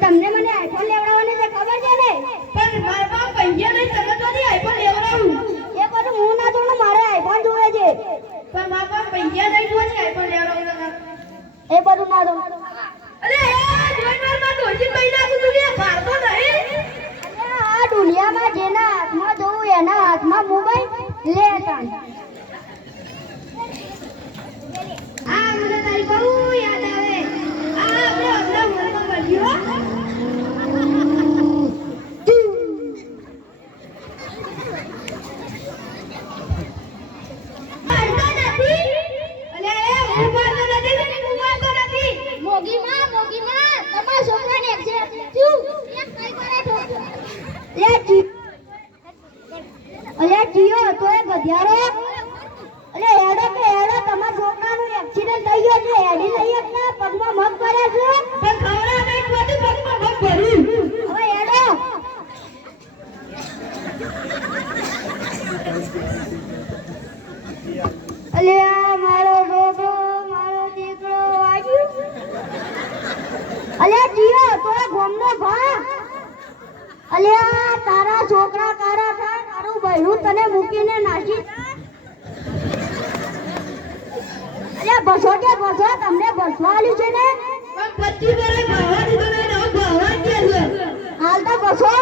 તમને મને આઈફોન લેવડાવવાની તે ખબર છે ને? પણ મારા પાસે પૈસા નહીં તમે તો આઈફોન લેવડાવું? એ બધું હું ના જોઉં મારે આઈફોન જોવે છે. પણ મારા પાસે પૈસા નહીં જોવે છે આઈફોન લેવડાવું એ બધું ના જોઉં અરે જોઈ મારા પાસે ધોજી પૈસા મોબાઈલ લે તાન આ મને તારી બહુ યાદ આવે. આ આપણે હમણાં મોલમાં મળ્યો એ મોગીમાં મોગીમાં તમારા છોકરાને એક્સિડન્ટ થયું એક કઈ કરે ઠોક્યો લે જી અલે જીઓ ગધ્યારો અલે હેડો કે એડો તમાર છોકરાનું એક્સિડન્ટ થઈ ગયો છે એડી લઈ એટલે પગમાં મગ પડ્યા છે. પણ ખવડા નહીં બધું પગમાં મગ ભર્યું. હવે એડો અલે મારો છોકરો મારો દીકરો આવ્યો અલે જીઓ તો ગોમનો ભા. અલે તારા છોકરા તારા થાય હું તને મૂકીને નાસી અરે બસો કે બસો તમને બસવા આલ્યું છે ને? હાલ તો બસો